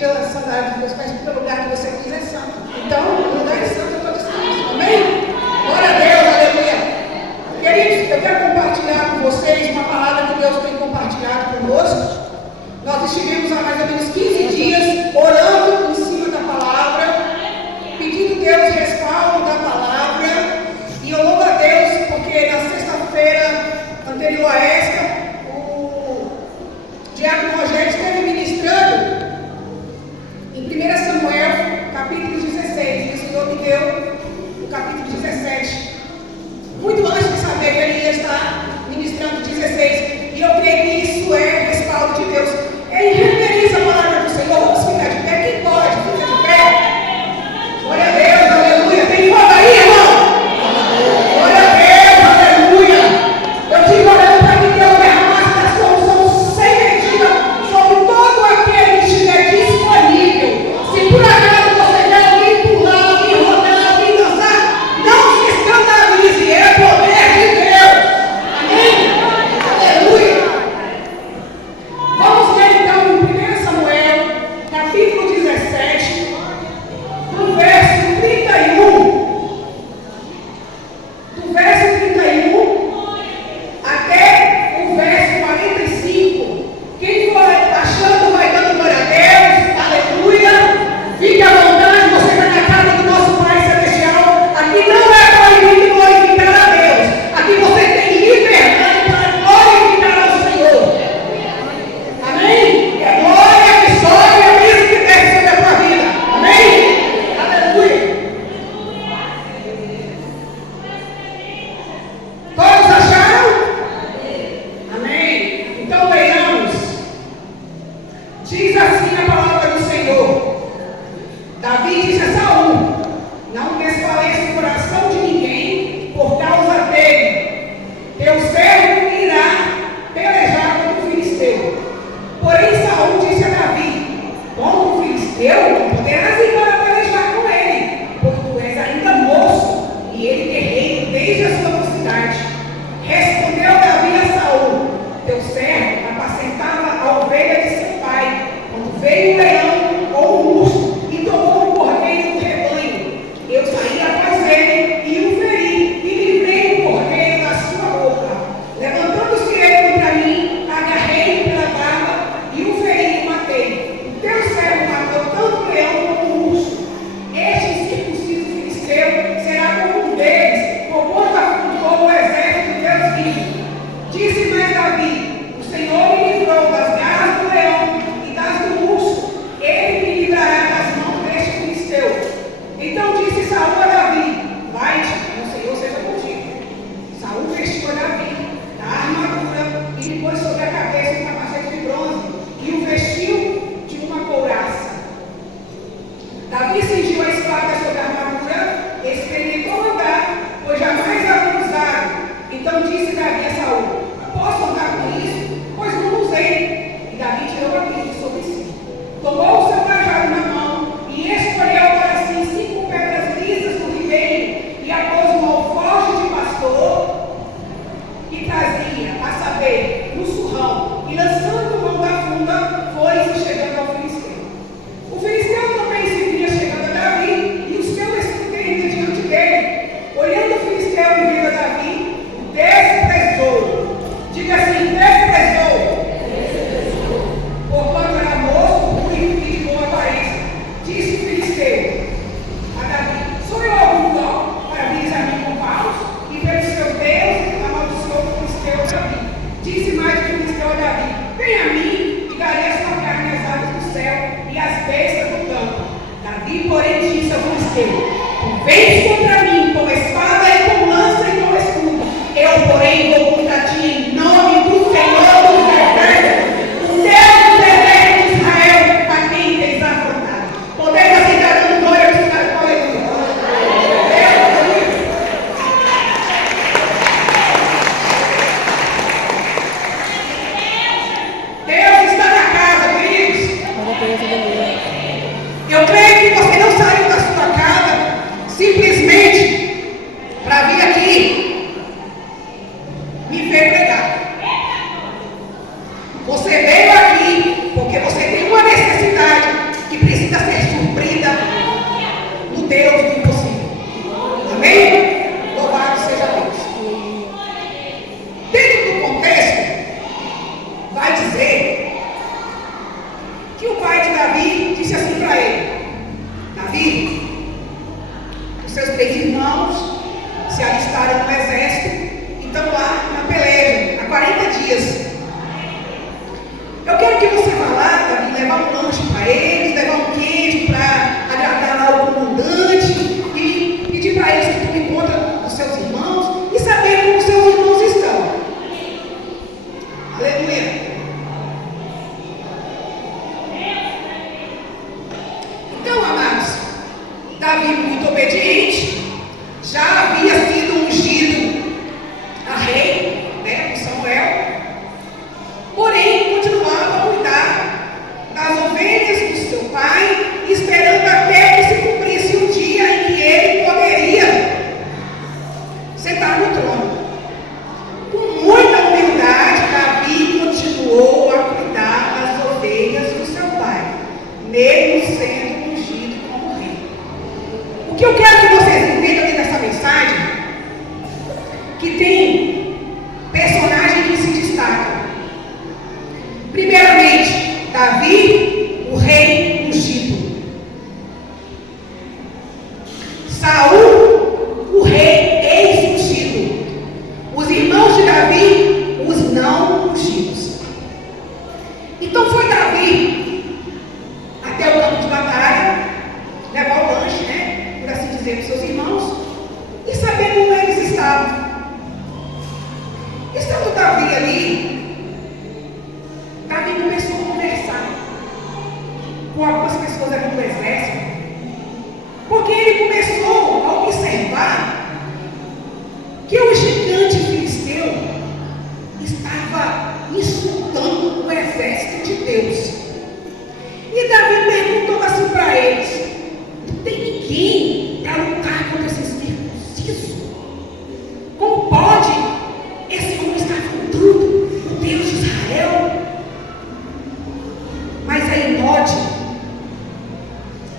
tira a sandália dos meus pés, porque o lugar que você quis é santo. Então, o lugar é santo, eu estou descansando. Amém? Glória a Deus, aleluia. Queridos, eu quero compartilhar com vocês uma palavra que Deus tem compartilhado conosco. Nós estivemos há mais ou menos 15 dias orando em cima da palavra, pedindo Deus respaldo da palavra. E eu louvo a Deus porque na sexta-feira anterior a esta, o diácono Rogério esteve ministrando em 1 Samuel, capítulo 16, e o Senhor me deu o capítulo 17. Muito antes de saber que ele ia estar ministrando 16, e eu creio que isso é respaldo de Deus. Ele revereniza a palavra do Senhor. Vamos ficar de pé, quem pode? Fica de pé. Glória a Deus, aleluia. Tem fogo aí, irmão? Glória a Deus, aleluia. Eu tive orando para que Deus derramasse a sua unção sem medida sobre todo aquele que estiver disponível. Se por acaso você quer alguém pular, alguém rodar, alguém dançar, não se escandalize, é poder de Deus. Amém? Aleluia. Vamos ver então em 1 Samuel, capítulo 17, do verso 31. Do verso 31 até o verso 45. Quem for achando vai dando glória a Deus, aleluia. Fique à vontade, você está na casa do nosso Pai Celestial. Aqui não é proibido glorificar a Deus. Aqui você tem liberdade para glorificar ao Senhor. Amém? É glória que sobe, é isso que deve ser da tua vida. Amém? Aleluia. Todos acharam? Amém? Então leiamos. Diz assim a palavra do Senhor. Davi disse a Saul: não desfaleça o coração de ninguém por causa dele. Teu servo irá pelejar contra o filisteu. Porém Saul disse a Davi: contra o filisteu não poderás ir para pelejar com ele, porque tu és ainda moço, e ele guerreiro desde a sua mocidade. Respondeu Davi a Saul: teu servo apacentava a ovelha de seu pai, quando veio um leão ou um urso e tomou um cordeiro do rebanho. Eu saí após ele e o feri, e livrei o cordeiro da sua boca. Levantando-se ele contra mim, agarrei-o pela barba e o feri e o matei. O teu servo matou tanto o leão como o urso. Este incircunciso filisteu será como um deles, composto como o exército de Deus vivo. Disse mais Davi: o Senhor me livrou das garras do leão e das do urso. Ele me livrará das mãos deste filisteu. Então disse Saul a Davi: vai-te, o Senhor seja contigo. Saul vestiu a Davi da armadura e lhe pôs sobre a cabeça um capacete de bronze e o vestiu de uma couraça. Davi cingiu a espada sobre a armadura, experimentou andar, pois jamais havia usado. Então disse Davi a Saul: posso andar com isso? Pois não usei. E Davi tirou a guilda sobre si. Tomou o seu cajado na mão e escolheu para si 5 pedras lisas do ribeiro e a pôs um alforje de pastor que trazia, a saber, no surrão, e lançando mão da funda, foi-se chegando ao filisteu. O filisteu também se via chegando a Davi e o seu escudeiro diante dele. Olhando o filisteu e vendo a Davi, o desprezou. Diga assim: desprezou. Porquanto era moço, puro e de boa aparência. Disse o filisteu a Davi: sou eu algum dó para vires a mim com paus? E pelo seu Deus amaldiçoou o filisteu a Davi. Disse mais o filisteu a Davi: vem a mim e darei a sua carne às aves do céu e às bestas do campo. Davi, porém, disse ao filisteu: tu vens contra mim com espada e com lança e com escudo. Eu, porém, vou contra ti em nome do Senhor dos exércitos, o Deus dos exércitos de Israel, a quem tens afrontado. Podemos aceitar dando glória ao Senhor. Aleluia. Deus está na casa, queridos. Eu creio que você não saiu da sua casa simplesmente levar um lanche para eles, levar um queijo para agradar lá o comandante e pedir para eles que tomem conta dos seus irmãos e saber como seus irmãos estão. Aleluia. Então, amados, Davi, muito obediente, já havia sido ungido a rei, né, com Samuel, porém continuava a cuidar das ovelhas do seu pai, esperando até que se cumprisse o dia em que ele poderia sentar no trono. Com muita humildade, Davi continuou a cuidar das ovelhas do seu pai, mesmo sendo ungido como rei. O que eu quero que vocês entendam aqui nessa mensagem, que tem personagem que se destaca. Primeiramente, Davi, o rei ungido. Saul, o rei ex-ungido. Os irmãos de Davi, os não ungidos. Então foi Davi até o campo de batalha, levar o lanche, né, por assim dizer, para seus irmãos, e saber como eles estavam. Estando Davi ali, Davi começou a conversar com algumas pessoas ali do exército, porque ele começou a observar que o gigante filisteu estava insultando o exército de Deus. E Davi perguntou assim para eles: não tem ninguém para lutar contra esses circuncisos? Como pode esse homem estar contra o Deus de Israel? Mas aí note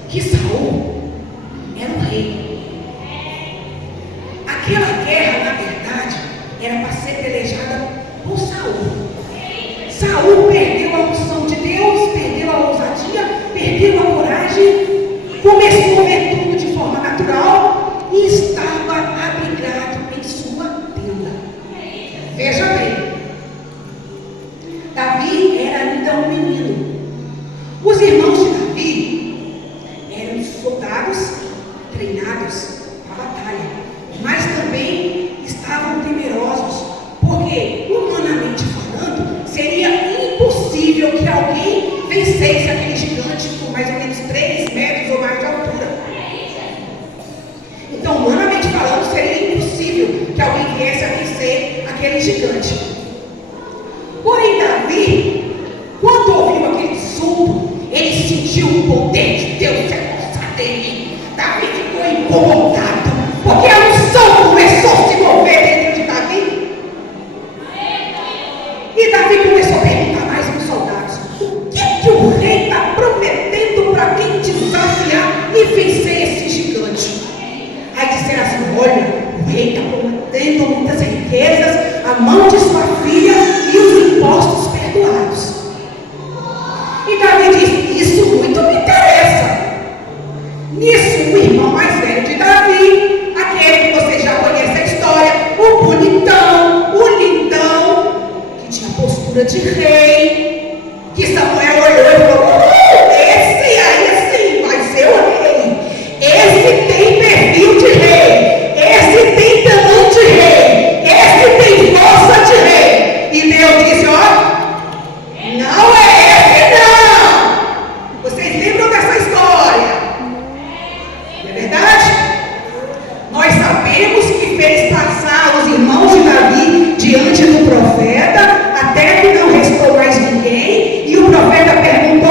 que Saul era o rei. Aquela guerra, na verdade, era para ser pelejada por Saul. Saul perdeu a unção de Deus, perdeu a ousadia, perdeu a coragem, começou a ver tudo de forma natural e estava abrigado em sua tenda. Veja bem, Davi era ainda um menino. Os irmãos de Davi eram soldados treinados para a batalha, mas também estavam temerosos, porque, humanamente falando, seria impossível que alguém vencesse aquele gigante por mais ou menos 3 metros ou mais de altura. Então, humanamente falando, seria impossível que alguém viesse a vencer aquele gigante. Porém, Davi, quando ouviu aquele som, ele sentiu o poder de Deus se apossar dele. Davi ficou incomodado, porque a unção começou a se mover dentro de Davi. E Davi começou a perguntar mais aos soldados: o que o rei está prometendo para quem desafiar e vencer esse gigante? Aí disseram assim: olha, o rei está prometendo muitas riquezas, a mão de sua filha e os impostos perdoados. E Davi disse: isso muito me interessa. Nisso, o irmão mais velho de Davi, aquele que você já conhece a história, o bonitão, o lindão, que tinha postura de rei, que Samuel olhou e falou: esse aí sim vai ser o rei. Esse tem perfil de rei. Esse tem tamanho de rei. Esse tem força de rei. E Deus disse: ó, não é esse não. Vocês lembram dessa história? Não é verdade? Nós sabemos que fez passar os irmãos de Davi diante do profeta, até que não restou mais ninguém, e o profeta perguntou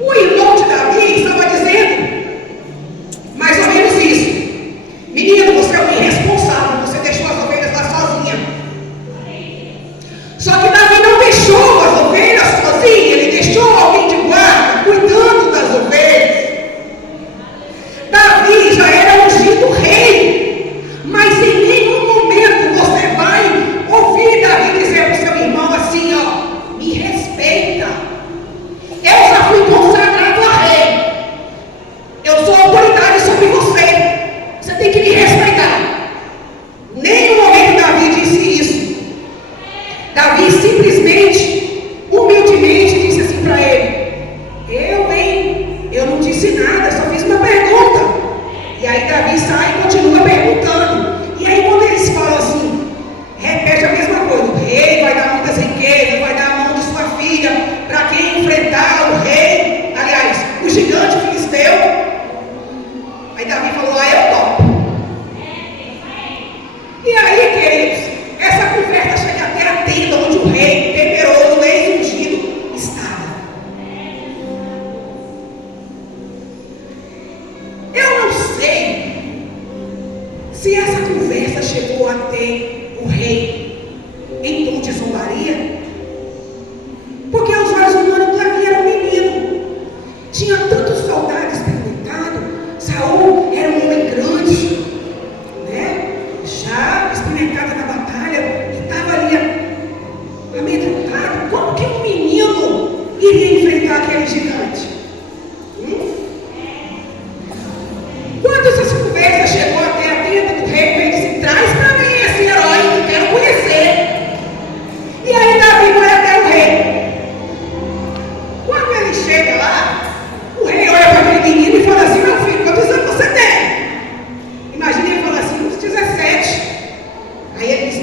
O irmão de Davi estava dizendo mais ou menos isso: menino, você é um irresponsável, você deixou as ovelhas lá sozinha. Só que Davi não deixou as ovelhas sozinha, ele deixou alguém de guarda cuidando das ovelhas. Davi já era ungido rei, mas em nenhum momento você vai ouvir Davi dizer para o seu irmão assim, ó, me respeita, eu já fui consagrado a rei, eu sou autoridade sobre você, você tem que me respeitar. Nenhum momento Davi disse isso. Davi simplesmente, humildemente disse assim para ele: eu não disse nada, só fiz uma pergunta. E aí Davi sai e continua perguntando. E aí quando eles falam assim, repete a mesma coisa: o rei vai dar muitas riquezas, vai dar a mão de sua filha para quem enfrentar o rei, aliás, o gigante filisteu. Aí Davi falou: eu topo. E aí, queridos, essa conversa chega até a tenda onde o rei temeroso, ex-ungido, estava. Eu não sei se essa conversa chegou até o rei em tom de zombaria, porque aos olhos humanos Davi era um menino, tinha tantos soldados experimentados, Saul era um homem grande, né? Já experimentado na batalha, e estava ali amedrontado. Como que um menino iria enfrentar aquele gigante? Quando essa conversa chegou até a tenda do rei, o rei disse: traz para mim esse herói que eu quero conhecer. E aí Davi vai até o rei. Quando ele chega lá, o rei olha para aquele menino e fala assim: meu filho, quantos anos você tem? Imagina ele falar assim: uns 17. Aí ele diz: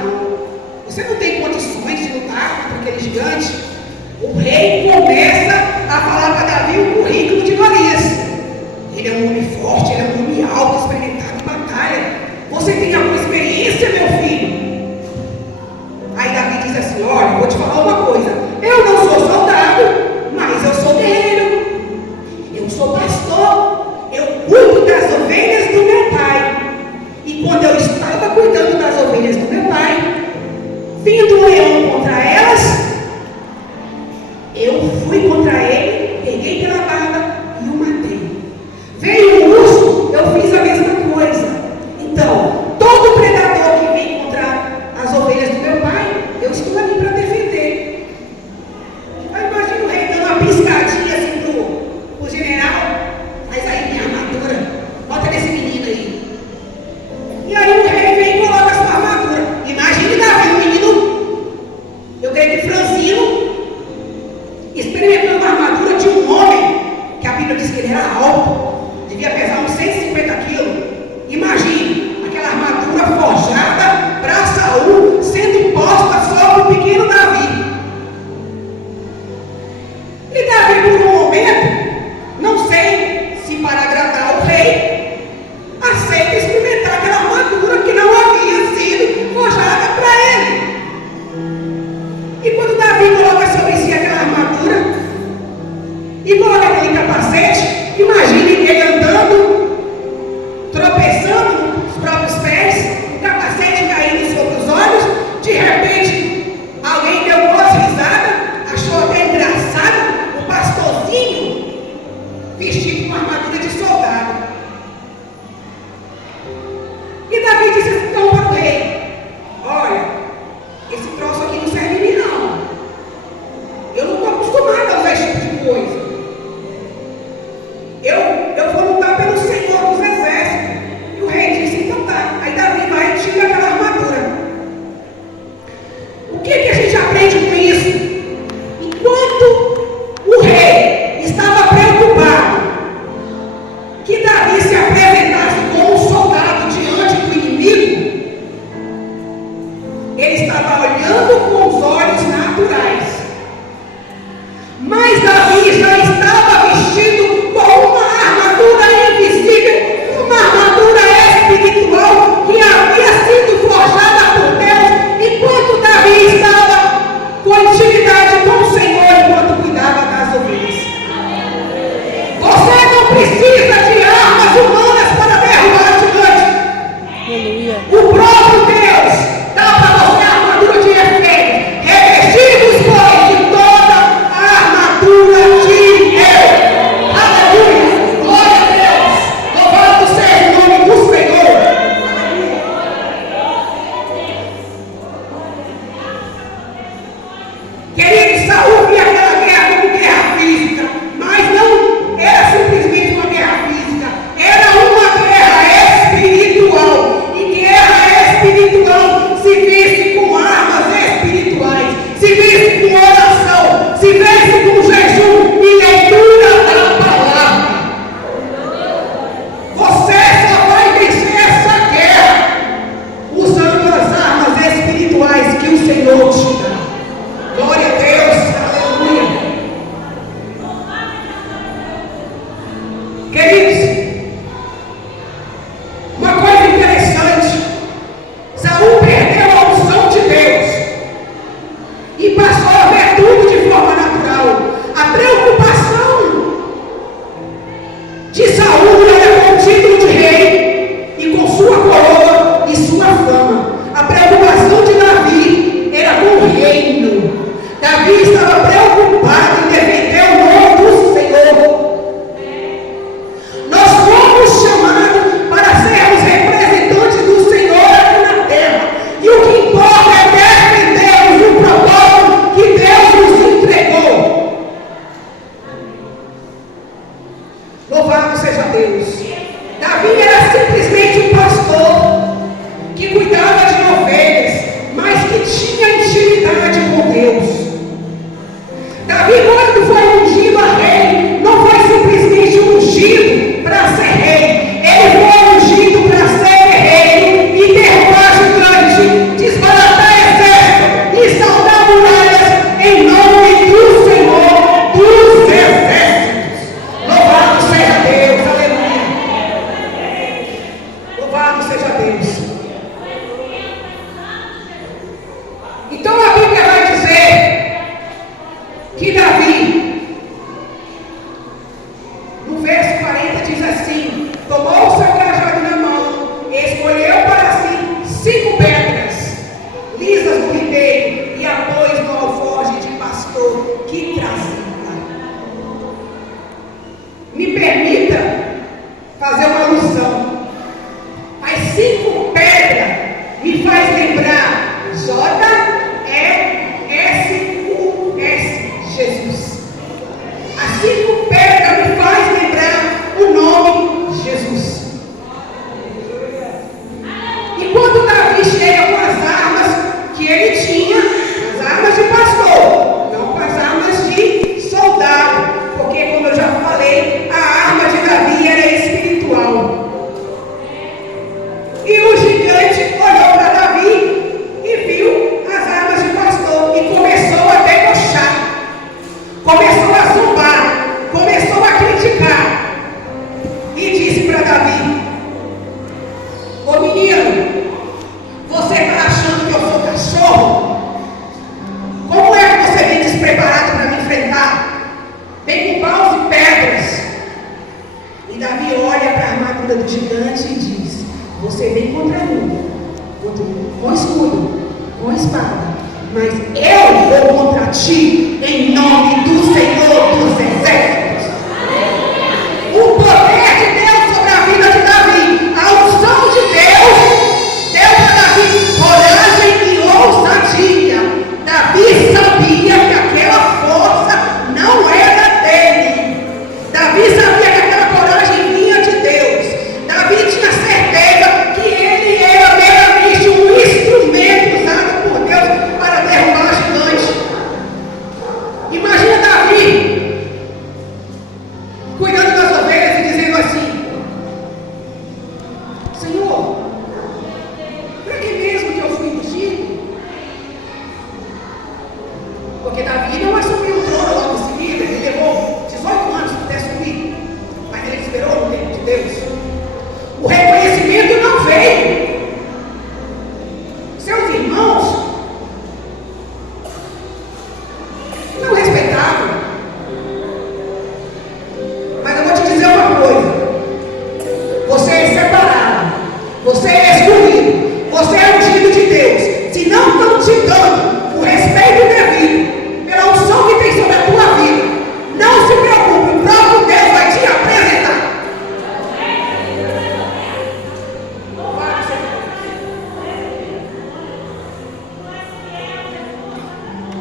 não, você não tem condições de lutar contra aquele gigante. O rei começa a falar para Davi o currículo de Golias. Ele é um homem forte, ele é um homem alto, experimentado em batalha. Você tem alguma experiência, meu filho? Aí Davi diz assim: olha, vou te falar uma coisa, eu não sou soldado, mas eu sou guerreiro, eu sou pastor, eu cuido das ovelhas do meu pai. E quando eu estava cuidando das ovelhas do meu pai, vindo um leão contra elas, eu fui contra ele, peguei pela barba e o matei. Veio um urso, eu fiz a mesma coisa. Então, todo predador que vem contra as ovelhas do meu pai, eu estou ali para defender. Aí imagina o rei dando uma piscadinha assim pro general: faz aí minha armadura, bota nesse menino aí. E aí o rei vem e coloca a sua armadura. Imagine Davi, um menino, eu creio que franzino, experimentando a armadura de um homem, que a Bíblia diz que ele era alto, devia pesar uns 150 quilos. Imagine aquela armadura forjada para Saul sendo posta sobre o pequeno Davi. E Davi, por um momento, não sei se para agradar o rei, aceita experimentar aquela armadura que não havia sido forjada para ele. E quando Davi coloca sobre si aquela armadura e coloca aquele capacete, imagine ele andando, tropeçando nos próprios pés, o capacete caindo sobre os olhos. De repente, alguém deu boas risadas, achou até engraçado o pastorzinho vestido com armadura de soldado. E Davi disse então para o rei: olha, esse troço aqui não serve em mim não. Eu não estou acostumado a usar esse tipo de coisa. Eu e passou a ver tudo de forma natural. A preocupação de Saul era com o título de rei e com sua coroa e sua fama. A preocupação de Davi era com o reino. Davi estava preocupado em defender o nome do Senhor. Nós fomos chamados para sermos representantes do Senhor aqui na terra. E o que importa é defendermos o propósito que Deus nos entregou. Louvado seja Deus. Davi era simplesmente um pastor que cuidava de ovelhas, mas que tinha intimidade com Deus. Davi, quando foi ungido a rei, não foi simplesmente ungido para ser rei. Ele foi ungido para ser guerreiro e ter paz grande, desbaratar exército e saudar muralhas em nome do Senhor dos exércitos. Louvado seja Deus, aleluia. Louvado seja Deus. Então a Bíblia vai dizer que Davi, no verso 40, diz assim: tomou o seu cajado na mão, escolheu para si 5 pedras lisas do ribeiro e a pôs no alforje de pastor que trazia. Me permita fazer uma alusão. As 5 pedras me faz lembrar J-E-S-U-S, Jesus. As 5 pedras me faz lembrar o nome Jesus. E quando Davi chega com as armas que ele tinha, as armas de pastor, não com as armas de soldado, porque como eu já falei, a arma de Davi era espiritual. E o gigante olhou para Davi e viu as armas de pastor e começou a debochar, começou a zombar, começou a criticar e disse para Davi: ô menino, você está achando que eu sou cachorro? Como é que você vem despreparado para me enfrentar? Vem com paus e pedras. E Davi olha para a armadura do gigante e diz: você vem contra mim, com escudo, com espada, mas eu vou contra ti em nome do Senhor dos exércitos. O poder de Deus sobre a vida de Davi, a unção de Deus, deu para Davi coragem e ousadia. Davi sabia que aquela força não era dele. Davi sabia que aquela coragem vinha de Deus. Davi tinha certeza que ele era meramente um instrumento usado por Deus para derrubar gigante. Imagina Davi cuidando das ovelhas e dizendo assim: Senhor, para que mesmo que eu fui ungido? Porque Davi não assumiu o trono logo em seguida, ele levou 18 anos para poder assumir, mas ele esperou no tempo de Deus. O reconhecimento não veio. Seus irmãos não respeitavam. Mas eu vou te dizer uma coisa: você é separado, você é escolhido, você é ungido de Deus. Se não estão te dando o respeito devido pela unção que tem sobre a tua vida, não se preocupe, o próprio Deus vai te apresentar.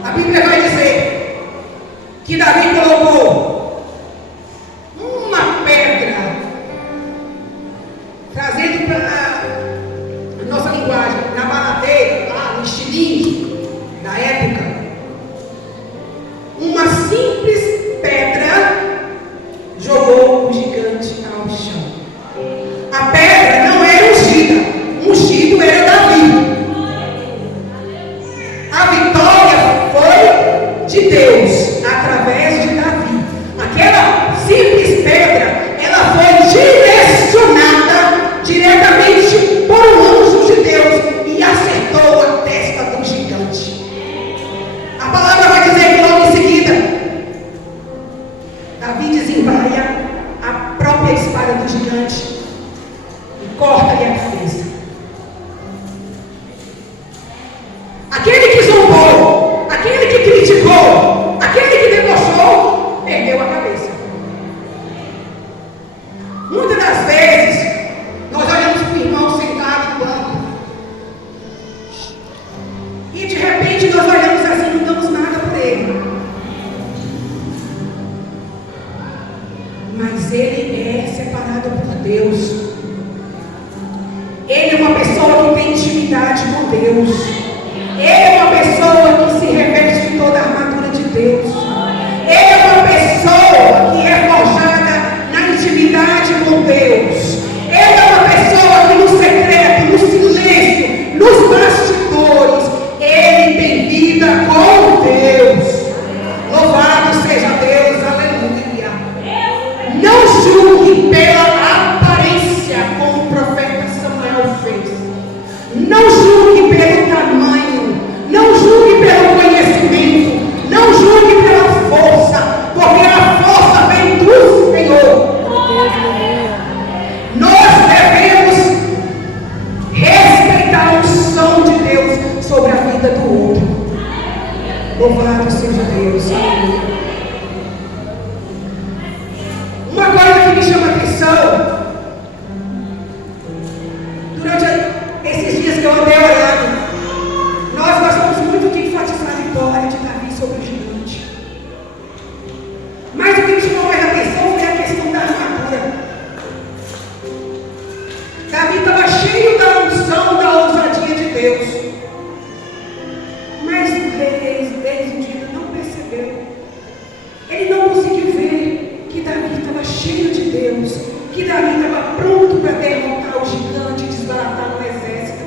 A Bíblia vai dizer que Davi colocou uma pedra, trazendo para a nossa linguagem, na baladeira, lá no estilingue da época, uma simples pedra jogou o gigante ao chão. A pedra não era ungida, ungido era Davi. A vitória foi de Deus através de Davi. Aquela simples pedra, ela foi direcionada diretamente por um anjo de Deus e acertou a testa do gigante. A A palavra vai dizer que logo em seguida, Davi desembaia a própria espada do gigante e corta-lhe a cabeça. Aquele que zombou, aquele que criticou, aquele que debochou, perdeu a cabeça. Muitas das vezes, nós olhamos para o irmão sentado no banco e de repente nós olhamos assim e não damos nada por ele. Mas ele é separado por Deus. Ele é uma pessoa que tem intimidade com Deus. Ele é uma pessoa que se reveste de toda a armadura de Deus. Ele é uma pessoa que é forjada na intimidade com Deus. Ele é uma pessoa que no secreto, no silêncio, nos bastidores, ele tem vida com Deus. Louvado seja Deus, aleluia. Não julgue pela aparência, como o profeta Samuel fez. Não julgue pelo tamanho, não julgue pelo conhecimento, não julgue pela força, porque a força vem do Senhor. Nós devemos respeitar a unção de Deus sobre a vida do outro. Louvado seja Deus. Uma coisa que me chama a atenção, durante esses dias que eu andei orando, nós gostamos muito de enfatizar a vitória de Davi sobre o gigante. Mas o que me chamou mais a atenção foi a questão da armadura. Davi estava cheio da unção, da ousadia de Deus. Mas o rei ex-ungido não percebeu. Ele não conseguiu ver que Davi estava cheio de Deus, que Davi estava pronto para derrotar o gigante e desbaratar o exército.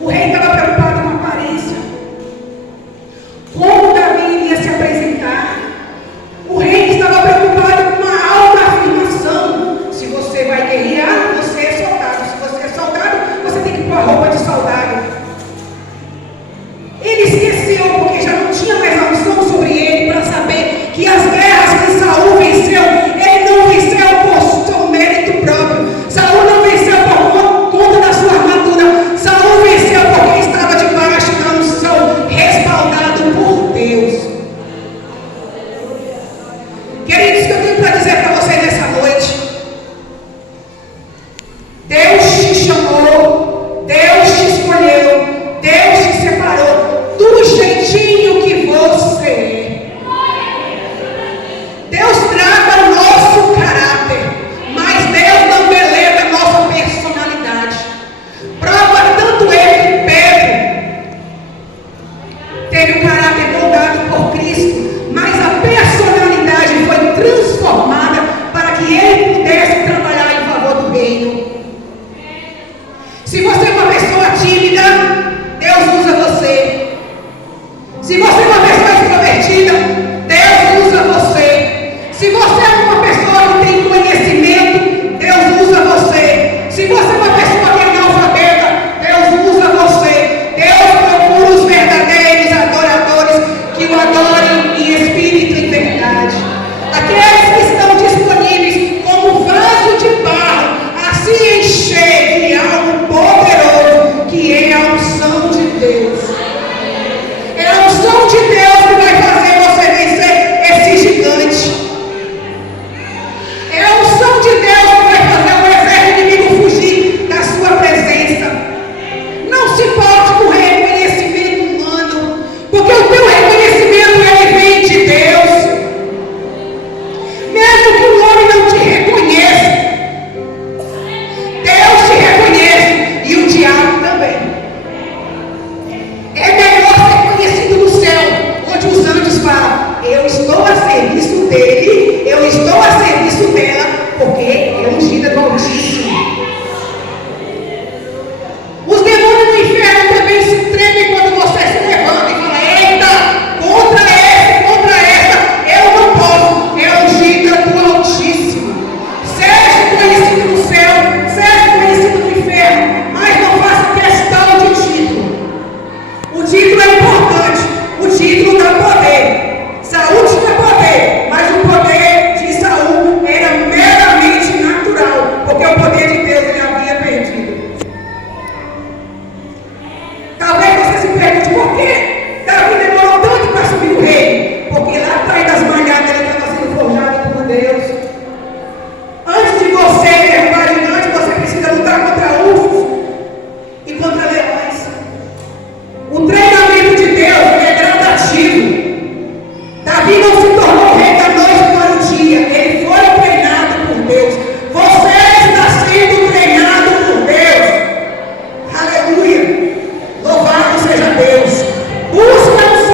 O rei estava preocupado com a aparência. Como Davi iria se apresentar? O rei estava preocupado com uma autoafirmação. Se você vai guerrear, você é soldado. Se você é soldado, você tem que pôr a roupa de soldado. Ele esqueceu, porque já não tinha mais a unção sobre ele para saber que as guerras que Saul venceu, ele não venceu por seu mérito próprio. Saul não venceu por conta da sua armadura. Saul venceu porque estava debaixo da unção, respaldado por Deus. Queridos, o que eu tenho para dizer para vocês nessa noite? Deus te chamou, Deus te escolheu, Deus te separou do jeitinho que você é. Deus trata o nosso caráter, mas Deus não deleta a nossa personalidade. Prova tanto ele que Pedro teve o caráter moldado por Cristo, mas a personalidade foi transformada para que ele pudesse trabalhar em favor do reino. Se você é uma pessoa tímida, Deus usa você. Se você